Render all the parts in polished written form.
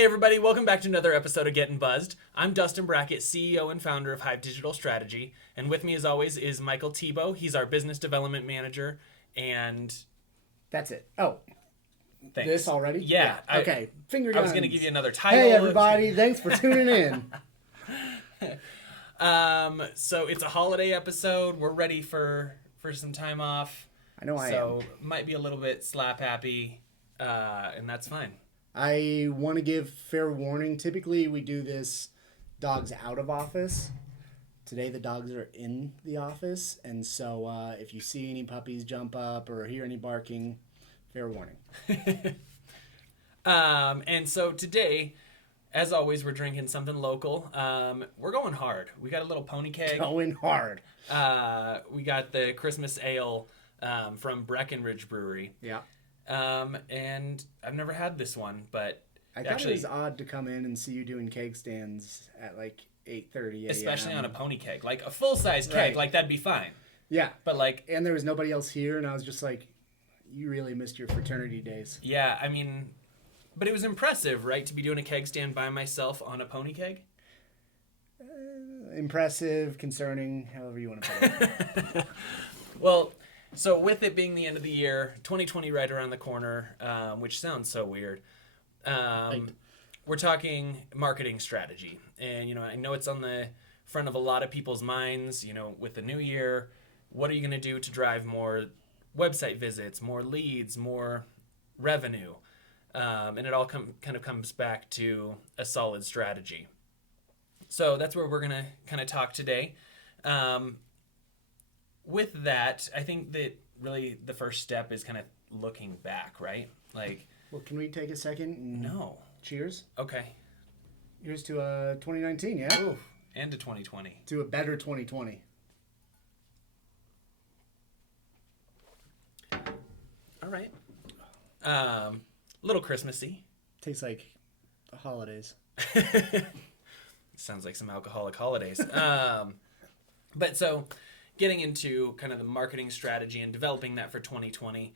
Hey everybody, welcome back to another episode of Getting Buzzed. I'm Dustin Brackett, CEO and founder of Hive Digital Strategy, and with me as always is Michael Tebow. He's our business development manager, and That's it. Oh, thanks. this already? Yeah. Okay. Finger I guns. was going to give you another title. Hey everybody, thanks for tuning in. So it's a holiday episode. We're ready for some time off. I know I am. So might be a little bit slap happy, and that's fine. I want to give fair warning. Typically, we do this dogs out of office. Today, the dogs are in the office, and so if you see any puppies jump up or hear any barking, fair warning. And so today, as always, we're drinking something local. We're going hard. We got a little pony keg. Going hard. We got the Christmas ale from Breckenridge Brewery. Yeah. And I've never had this one, but I thought it was odd to come in and see you doing keg stands at like 8:30 a.m. Especially on a pony keg. Like a full-size keg, Right. like that'd be fine. Yeah. But like... And there was nobody else here, and I was just like, you really missed your fraternity days. Yeah, I mean... But it was impressive, right, to be doing a keg stand by myself on a pony keg? Impressive, concerning, however you want to put it. Well, so with it being the end of the year, 2020 right around the corner, which sounds so weird, we're talking marketing strategy. And, you know, I know it's on the front of a lot of people's minds, you know, with the new year, what are you going to do to drive more website visits, more leads, more revenue? And it all kind of comes back to a solid strategy. So that's where we're going to kind of talk today. With that, I think that really the first step is kind of looking back, right? Like, Well, can we take a second and no. cheers? Okay. Here's to 2019, yeah? Ooh, and to 2020. To a better 2020. All right. Little Christmassy. Tastes like the holidays. Sounds like some alcoholic holidays. But so getting into kind of the marketing strategy and developing that for 2020,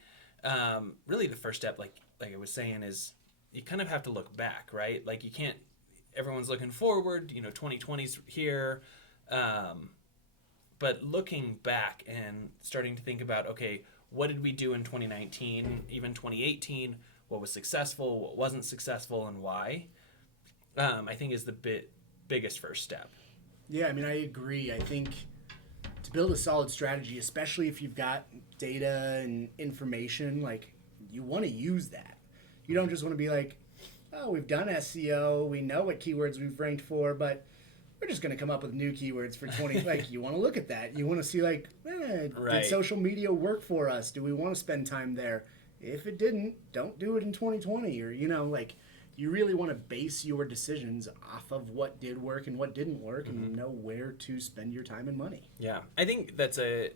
really the first step, like I was saying, is you kind of have to look back, right? Like you can't, everyone's looking forward, you know, 2020's here. But looking back and starting to think about, okay, what did we do in 2019, even 2018? What was successful, what wasn't successful, and why? I think is the biggest first step. Yeah, I mean, I agree. I think to build a solid strategy, especially if you've got data and information, like, you want to use that. You don't just want to be like, oh, we've done SEO, we know what keywords we've ranked for, but we're just going to come up with new keywords for 20. Like, you want to look at that. You want to see, like, Right. did social media work for us? Do we want to spend time there? If it didn't, don't do it in 2020. Or, you know, like, you really want to base your decisions off of what did work and what didn't work, and know where to spend your time and money. Yeah, I think that's a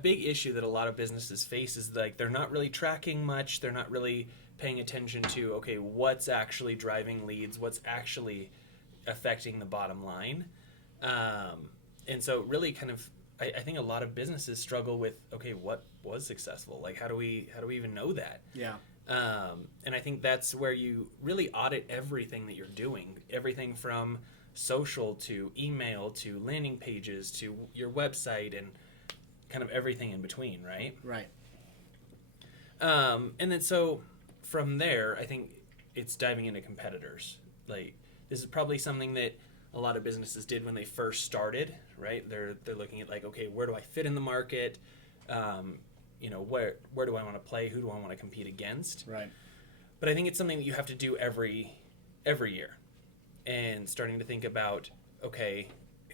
big issue that a lot of businesses face is like they're not really tracking much. They're not really paying attention to, okay, what's actually driving leads, what's actually affecting the bottom line. And so really kind of, I think a lot of businesses struggle with, okay, what was successful? Like, how do we even know that? Yeah. And I think that's where you really audit everything that you're doing, everything from social to email to landing pages to your website and kind of everything in between, right? Right. And then so from there, I think it's diving into competitors. Like, this is probably something that a lot of businesses did when they first started, right? They're looking at like, okay, where do I fit in the market? You know, where do I want to play? Who do I want to compete against? Right. But I think it's something that you have to do every year, and starting to think about, okay,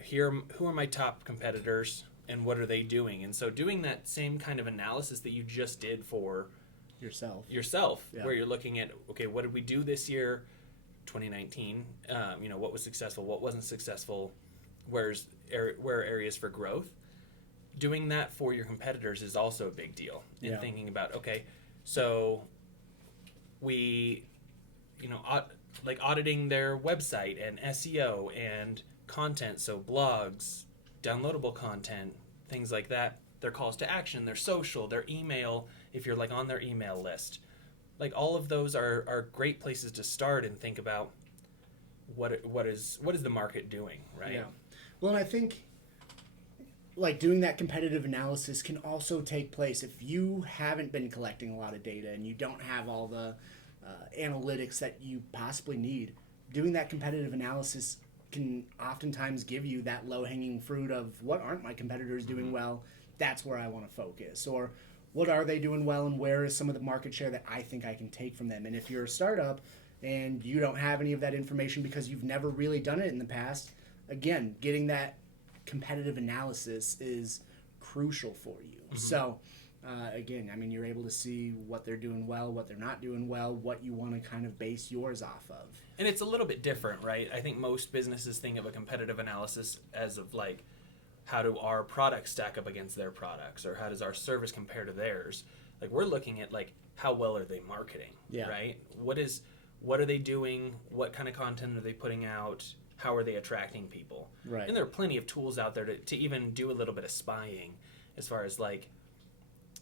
who are my top competitors and what are they doing? And so doing that same kind of analysis that you just did for Yourself. Yeah. where you're looking at, okay, what did we do this year, 2019? You know, what was successful, what wasn't successful, where are areas for growth? Doing that for your competitors is also a big deal. And Yeah. thinking about, okay, so we, you know, like auditing their website and SEO and content, so blogs, downloadable content, things like that, their calls to action, their social, their email, if you're like on their email list, like all of those are great places to start and think about what is the market doing, right? Yeah. Well, and I think like doing that competitive analysis can also take place if you haven't been collecting a lot of data and you don't have all the analytics that you possibly need. Doing that competitive analysis can oftentimes give you that low-hanging fruit of what aren't my competitors doing well. That's where I want to focus. Or what are they doing well and where is some of the market share that I think I can take from them. And if you're a startup and you don't have any of that information because you've never really done it in the past, again, getting that competitive analysis is crucial for you. So again, I mean, you're able to see what they're doing well, what they're not doing well, what you want to kind of base yours off of. And it's a little bit different, right? I think most businesses think of a competitive analysis as of like, how do our products stack up against their products, or how does our service compare to theirs? Like, we're looking at like, how well are they marketing, right? What are they doing? What kind of content are they putting out? How are they attracting people? Right. And there are plenty of tools out there to even do a little bit of spying as far as like,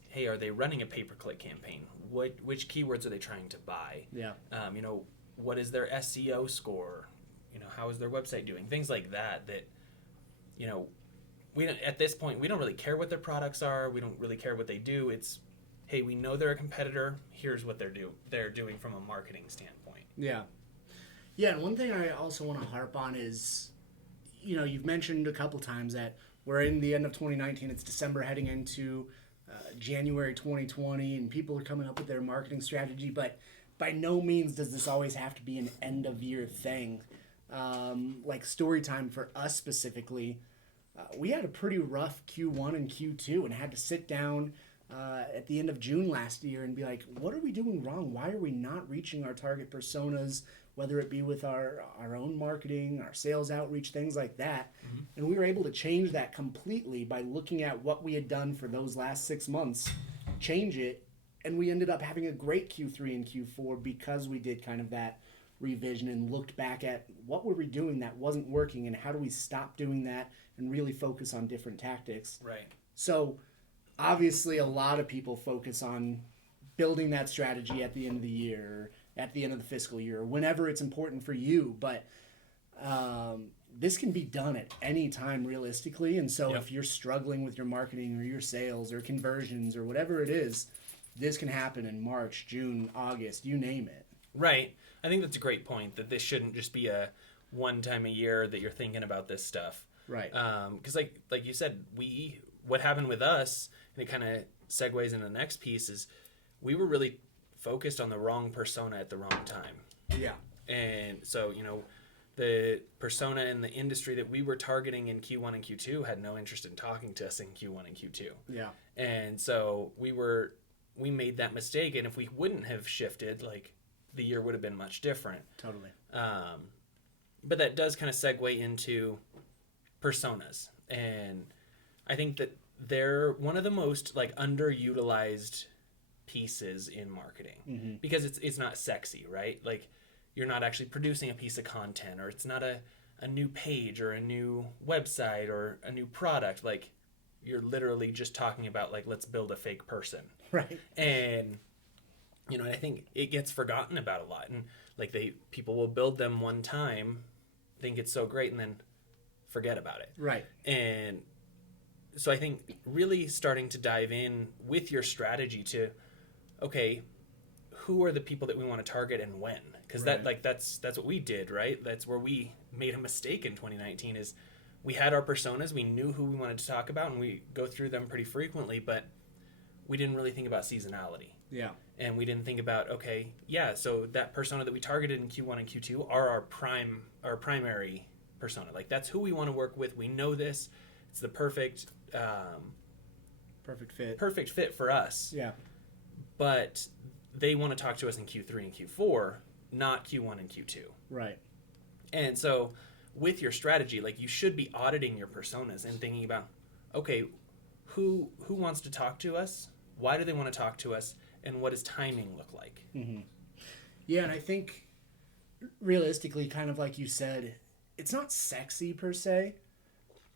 hey, are they running a pay-per-click campaign? Which keywords are they trying to buy? Yeah. You know, what is their SEO score? You know, how is their website doing? Things like that, you know, we don't, at this point, we don't really care what their products are. We don't really care what they do. It's, hey, we know they're a competitor. Here's what they're doing from a marketing standpoint. Yeah. Yeah, and one thing I also want to harp on is, you know, you've mentioned a couple times that we're in the end of 2019. It's December heading into January 2020, and people are coming up with their marketing strategy, but by no means does this always have to be an end-of-year thing. Like Storytime for us specifically, we had a pretty rough Q1 and Q2 and had to sit down at the end of June last year and be like, what are we doing wrong? Why are we not reaching our target personas, whether it be with our own marketing, our sales outreach, things like that. And we were able to change that completely by looking at what we had done for those last 6 months, change it, and we ended up having a great Q3 and Q4 because we did kind of that revision and looked back at what were we doing that wasn't working and how do we stop doing that and really focus on different tactics. Right. So obviously a lot of people focus on building that strategy at the end of the year, at the end of the fiscal year, whenever it's important for you. But this can be done at any time realistically. And so if you're struggling with your marketing or your sales or conversions or whatever it is, this can happen in March, June, August, you name it. Right. I think that's a great point, that this shouldn't just be a one time a year that you're thinking about this stuff. Right. Because like you said, what happened with us, and it kind of segues into the next piece, is we were really focused on the wrong persona at the wrong time. Yeah. And so, you know, the persona in the industry that we were targeting in Q1 and Q2 had no interest in talking to us in Q1 and Q2. Yeah. And so we made that mistake, and if we wouldn't have shifted, like, the year would have been much different. Totally. But that does kind of segue into personas, and I think that they're one of the most like underutilized pieces in marketing because it's not sexy, right? Like, you're not actually producing a piece of content, or it's not a new page or a new website or a new product. Like, you're literally just talking about like, let's build a fake person. Right. And you know, I think it gets forgotten about a lot, and like people will build them one time, think it's so great, and then forget about it. Right. And so I think really starting to dive in with your strategy to, okay, who are the people that we want to target and when? Because that's what we did, right? That's where we made a mistake in 2019. Is we had our personas, we knew who we wanted to talk about, and we go through them pretty frequently, but we didn't really think about seasonality. Yeah. And we didn't think about, okay, yeah, so that persona that we targeted in Q1 and Q2 are our primary persona. Like, that's who we want to work with. We know this. It's the perfect fit for us. Yeah. But they want to talk to us in Q3 and Q4, not Q1 and Q2. Right. And so with your strategy, like, you should be auditing your personas and thinking about, okay, who wants to talk to us? Why do they want to talk to us? And what does timing look like? Mm-hmm. Yeah, and I think realistically, kind of like you said, it's not sexy per se,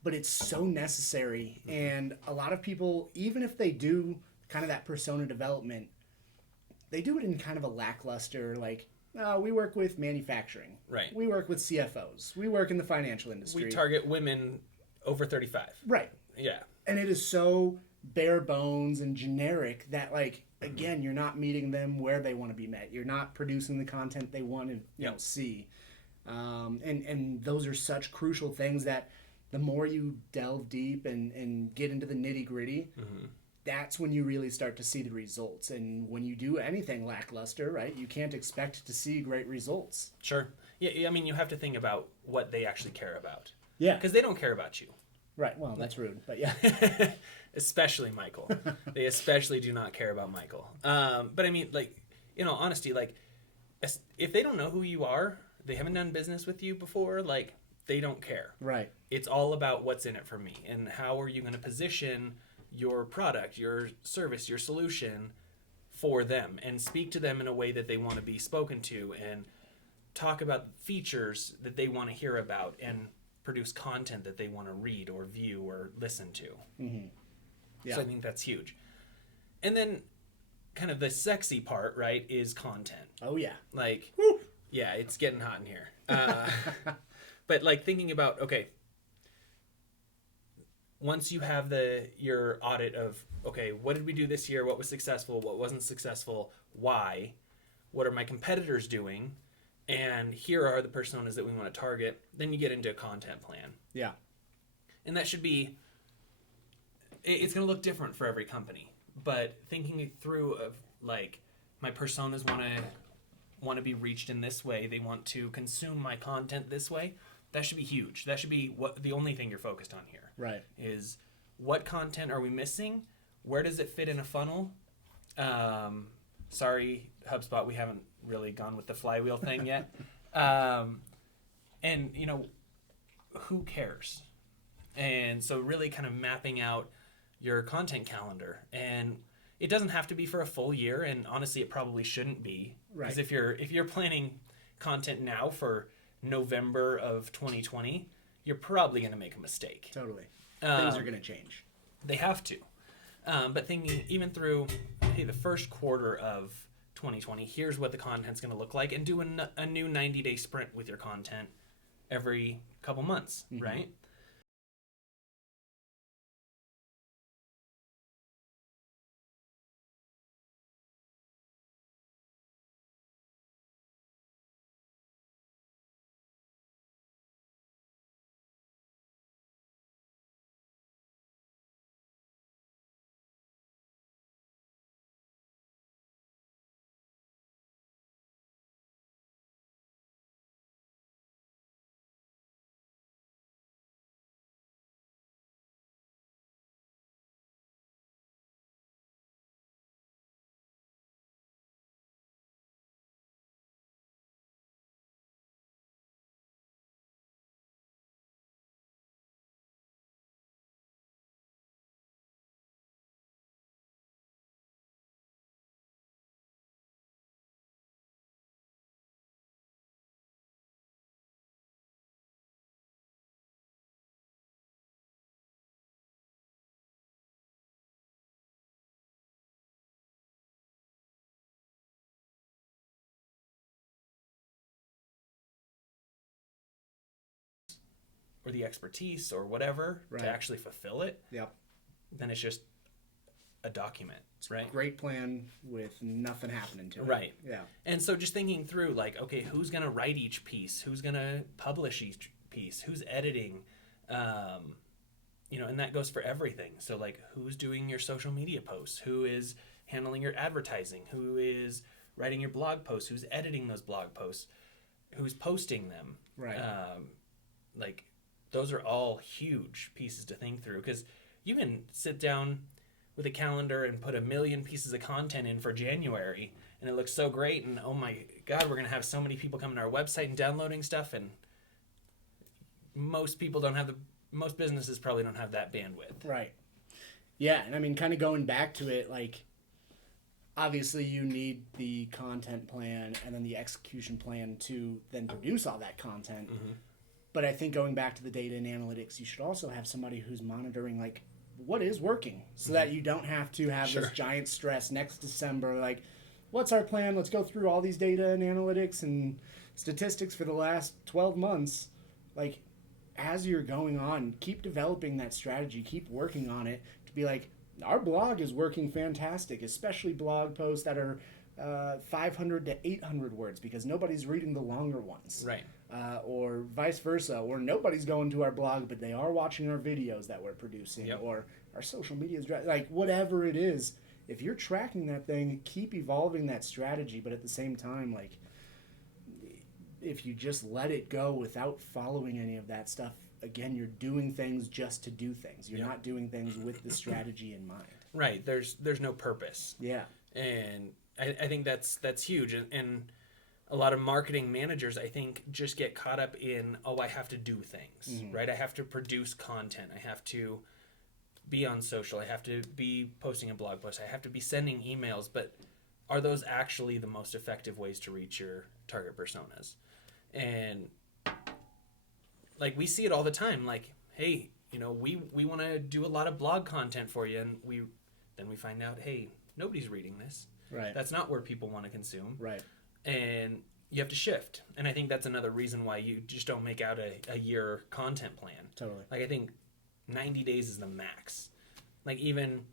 but it's so necessary. And a lot of people, even if they do kind of that persona development, they do it in kind of a lackluster, like, we work with manufacturing. Right. We work with CFOs. We work in the financial industry. We target women over 35. Right. Yeah. And it is so bare bones and generic that, like, again, you're not meeting them where they want to be met. You're not producing the content they want to see. And those are such crucial things that the more you delve deep and get into the nitty gritty, that's when you really start to see the results. And when you do anything lackluster, right, you can't expect to see great results. Sure. Yeah, I mean, you have to think about what they actually care about. Yeah. Because they don't care about you. Right. Well, that's rude, but yeah. Especially Michael. They especially do not care about Michael. But I mean, like, in all honesty, like, if they don't know who you are, they haven't done business with you before, like, they don't care. Right. It's all about what's in it for me and how are you going to position your product, your service, your solution for them and speak to them in a way that they want to be spoken to and talk about features that they want to hear about and produce content that they want to read or view or listen to. Mm-hmm. Yeah. So I think that's huge. And then kind of the sexy part, right, is content. Oh, yeah. Like, Woo! yeah, it's getting hot in here. But like thinking about, okay, once you have your audit of, okay, what did we do this year? What was successful? What wasn't successful? Why? What are my competitors doing? And here are the personas that we want to target. Then you get into a content plan. Yeah. And that should be, it's going to look different for every company. But thinking it through of like, my personas want to be reached in this way. They want to consume my content this way. That should be huge. That should be the only thing you're focused on here. Right. Is what content are we missing? Where does it fit in a funnel? Sorry, HubSpot, we haven't really gone with the flywheel thing yet. And, you know, who cares? And so really kind of mapping out your content calendar. And it doesn't have to be for a full year, and honestly, it probably shouldn't be. Right. Because if you're planning content now for November of 2020, you're probably going to make a mistake. Totally. Things are going to change. They have to. But thinking even through, hey, the first quarter of 2020, here's what the content's going to look like, and do a new 90-day sprint with your content every couple months, right? Or the expertise or whatever Right. to actually fulfill it, Yep. then it's just a document, right? Great plan with nothing happening to it. Right. Yeah. And so just thinking through, like, okay, who's going to write each piece? Who's going to publish each piece? Who's editing? You know, and that goes for everything. So, like, who's doing your social media posts? Who is handling your advertising? Who is writing your blog posts? Who's editing those blog posts? Who's posting them? Right. Like, those are all huge pieces to think through, because you can sit down with a calendar and put 1 million pieces of content in for January, and it looks so great, and oh my God, we're going to have so many people coming to our website and downloading stuff, and most businesses probably don't have that bandwidth. Right. Yeah, and I mean, kind of going back to it, like, obviously you need the content plan and then the execution plan to then produce all that content. But I think going back to the data and analytics, you should also have somebody who's monitoring, like, what is working, so that you don't have to have Sure. this giant stress next December, like, what's our plan? Let's go through all these data and analytics and statistics for the last 12 months. Like, as you're going on, keep developing that strategy, keep working on it to be like, our blog is working fantastic, especially blog posts that are 500 to 800 words because nobody's reading the longer ones. Right. Or vice versa, or nobody's going to our blog, but they are watching our videos that we're producing, Yep. or our social media is like whatever it is. If you're tracking that thing, keep evolving that strategy, but at the same time, like, if you just let it go without following any of that stuff, again, you're doing things just to do things. You're not doing things with the strategy in mind. Right. There's no purpose. Yeah. And I think that's huge. And a lot of marketing managers, I think, just get caught up in, I have to do things, right? I have to produce content. I have to be on social. I have to be posting a blog post. I have to be sending emails. But are those actually the most effective ways to reach your target personas? And like, we see it all the time. Like, hey, we want to do a lot of blog content for you. And then we find out, hey, nobody's reading this. Right. That's not where people want to consume. Right. And you have to shift. And I think that's another reason why you just don't make out a year content plan. Totally. Like, I think 90 days is the max. Like, even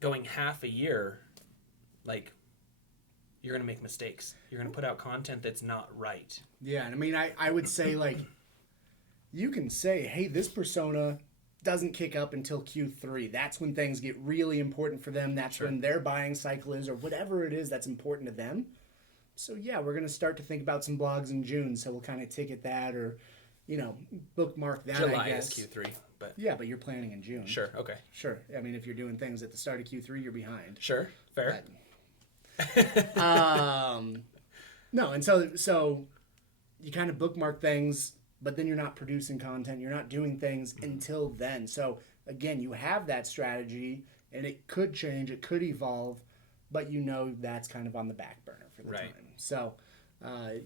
going half a year, like, you're going to make mistakes. You're going to put out content that's not right. Yeah, and I mean, I would say, like, you can say, hey, this persona doesn't kick up until Q3. That's when things get really important for them. That's when their buying cycle is, or whatever it is that's important to them. So, yeah, we're going to start to think about some blogs in June, so we'll kind of ticket that or, bookmark that, July I guess. is Q3. But Yeah, but you're planning in June. Sure, okay. Sure. I mean, if you're doing things at the start of Q3, you're behind. Sure, fair. No, and so you kind of bookmark things, but then you're not producing content. You're not doing things until then. So again, you have that strategy, and it could change, it could evolve, but that's kind of on the back burner for the time. So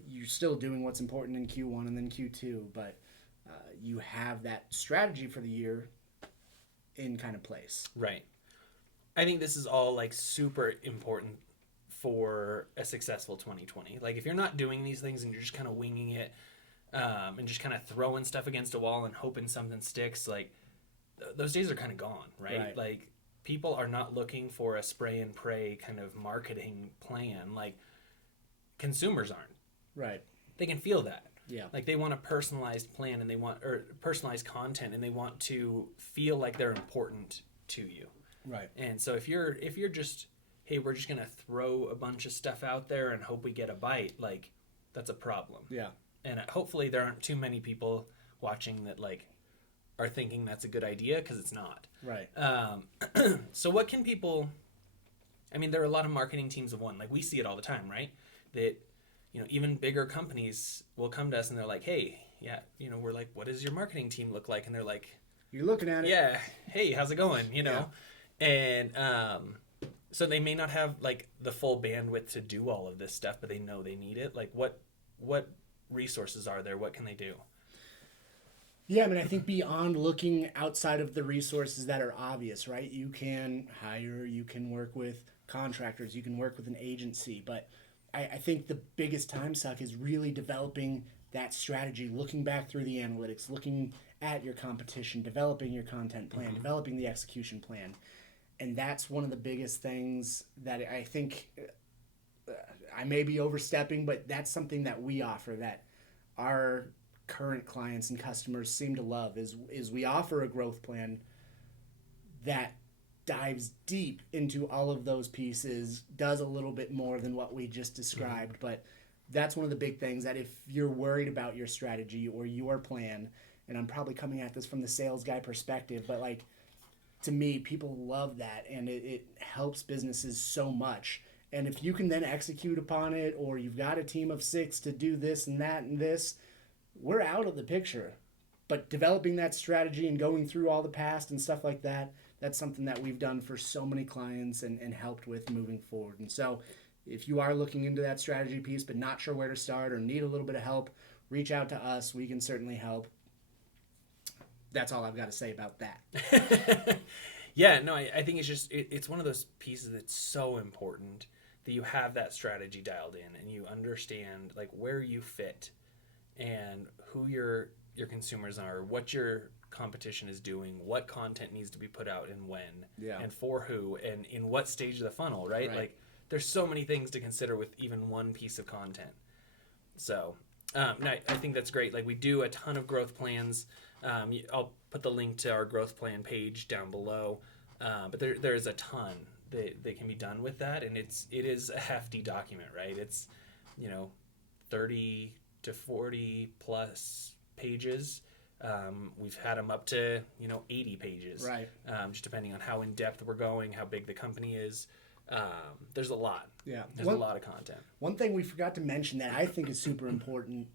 you're still doing what's important in Q1 and then Q2, but you have that strategy for the year in kind of place. Right. I think this is all, like, super important for a successful 2020. Like, if you're not doing these things and you're just kind of winging it and just kind of throwing stuff against a wall and hoping something sticks, like, those days are kind of gone, right? Like, people are not looking for a spray and pray kind of marketing plan. Like, consumers aren't. Right. They can feel that. Yeah. Like, they want a personalized plan or personalized content, and they want to feel like they're important to you. Right. And so if you're just, hey, we're just gonna throw a bunch of stuff out there and hope we get a bite, like, that's a problem. Yeah. And hopefully there aren't too many people watching that, like, are thinking that's a good idea, because it's not. Right. So what can people? I mean, there are a lot of marketing teams of one. Like, we see it all the time, right? That, even bigger companies will come to us and they're like, hey, yeah, we're like, what does your marketing team look like? And they're like, you're looking at it. Yeah, hey, how's it going? Yeah. And so they may not have, like, the full bandwidth to do all of this stuff, but they know they need it. Like, what resources are there? What can they do? Yeah, I mean, I think beyond looking outside of the resources that are obvious, right? You can hire, you can work with contractors, you can work with an agency, but I think the biggest time suck is really developing that strategy, looking back through the analytics, looking at your competition, developing your content plan, developing the execution plan. And that's one of the biggest things that I think I may be overstepping, but that's something that we offer that our current clients and customers seem to love is we offer a growth plan that dives deep into all of those pieces, does a little bit more than what we just described. But that's one of the big things, that if you're worried about your strategy or your plan, and I'm probably coming at this from the sales guy perspective, but, like, to me, people love that, and it helps businesses so much. And if you can then execute upon it, or you've got a team of 6 to do this and that and this, we're out of the picture. But developing that strategy and going through all the past and stuff like that, that's something that we've done for so many clients and helped with moving forward. And so if you are looking into that strategy piece but not sure where to start or need a little bit of help, reach out to us. We can certainly help. That's all I've got to say about that. Yeah, no, I think it's just, it's one of those pieces that's so important that you have that strategy dialed in and you understand like where you fit and who your consumers are, what your competition is doing, what content needs to be put out and when, and for who, and in what stage of the funnel, right? Like there's so many things to consider with even one piece of content. So no, I think that's great. Like we do a ton of growth plans. I'll put the link to our growth plan page down below. But there's a ton that can be done with that, and it is a hefty document, right? It's 30 to 40 plus pages. We've had them up to 80 pages, right? Just depending on how in depth we're going, how big the company is. There's a lot. Yeah, there's a lot of content. One thing we forgot to mention that I think is super important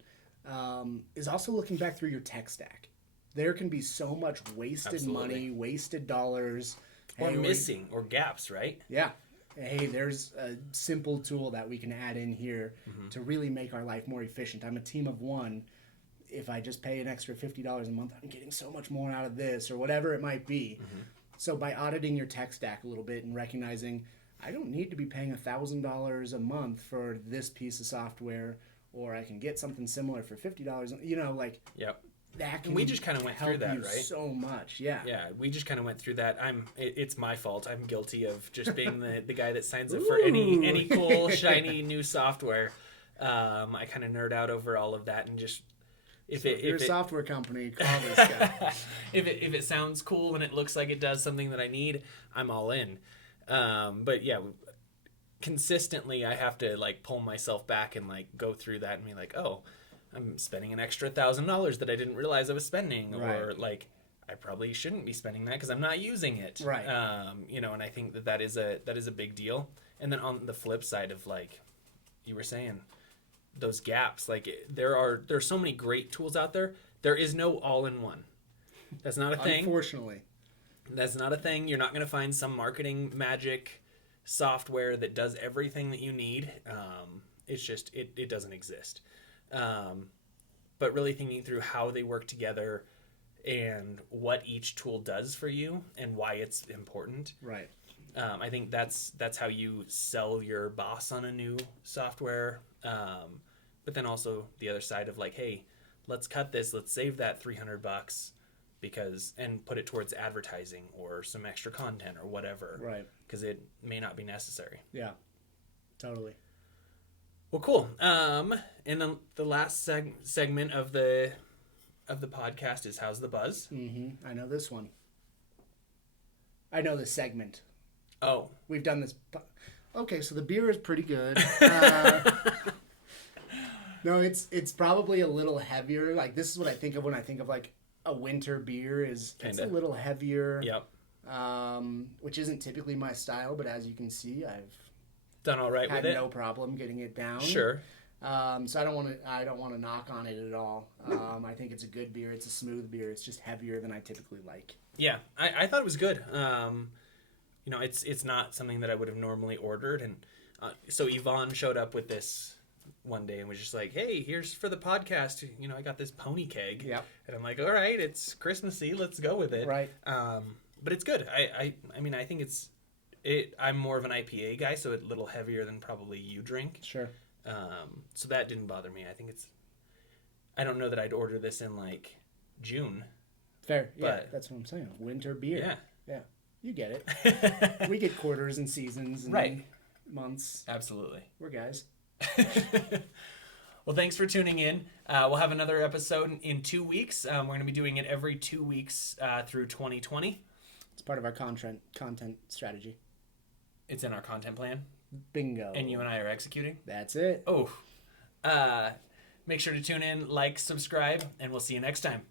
is also looking back through your tech stack. There can be so much wasted money, wasted dollars. Or missing, or gaps, right? Yeah. Hey, there's a simple tool that we can add in here to really make our life more efficient. I'm a team of one. If I just pay an extra $50 a month, I'm getting so much more out of this, or whatever it might be. So by auditing your tech stack a little bit and recognizing, I don't need to be paying $1,000 a month for this piece of software, or I can get something similar for $50. Yep. That can we just kind of went through that, right? So much, yeah. Yeah, we just kind of went through that. It's my fault. I'm guilty of just being the guy that signs up for any cool, shiny new software. I kind of nerd out over all of that and just if you're a software company, call this guy. if it sounds cool and it looks like it does something that I need, I'm all in. But yeah, consistently I have to like pull myself back and like go through that and be like, oh, I'm spending an extra $1,000 that I didn't realize I was spending, or like I probably shouldn't be spending that because I'm not using it, right? And I think that is a big deal. And then on the flip side of like you were saying, those gaps, like there's so many great tools out there. There is no all-in-one. That's not a thing. Unfortunately, that's not a thing. You're not going to find some marketing magic software that does everything that you need. It's just it doesn't exist. But really thinking through how they work together and what each tool does for you and why it's important. Right. I think that's how you sell your boss on a new software. But then also the other side of like, hey, let's cut this, let's save that $300 and put it towards advertising or some extra content or whatever. Right. Because it may not be necessary. Yeah. Totally. Well, cool. And then the last segment of the podcast is How's the Buzz? I know this one. I know this segment. Oh. We've done this. Okay, so the beer is pretty good. No, it's probably a little heavier. Like this is what I think of when I think of like a winter beer. It's a little heavier. Yep. Which isn't typically my style, but as you can see, I've done all right with it. Had no problem getting it down. Sure. So I don't want to knock on it at all. I think it's a good beer. It's a smooth beer. It's just heavier than I typically like. Yeah, I thought it was good. It's not something that I would have normally ordered, and so Yvonne showed up with this one day and was just like, "Hey, here's for the podcast. I got this pony keg." Yep. And I'm like, "All right, it's Christmassy. Let's go with it." Right. But it's good. I think it's. I'm more of an IPA guy, so it's a little heavier than probably you drink. Sure. So that didn't bother me. I think I don't know that I'd order this in like June. Fair. Yeah, that's what I'm saying. Winter beer. Yeah. Yeah. You get it. We get quarters and seasons and months. Absolutely. We're guys. Well, thanks for tuning in. We'll have another episode in 2 weeks. We're going to be doing it every 2 weeks through 2020. It's part of our content strategy. It's in our content plan. Bingo. And you and I are executing. That's it. Oh. Make sure to tune in, like, subscribe, and we'll see you next time.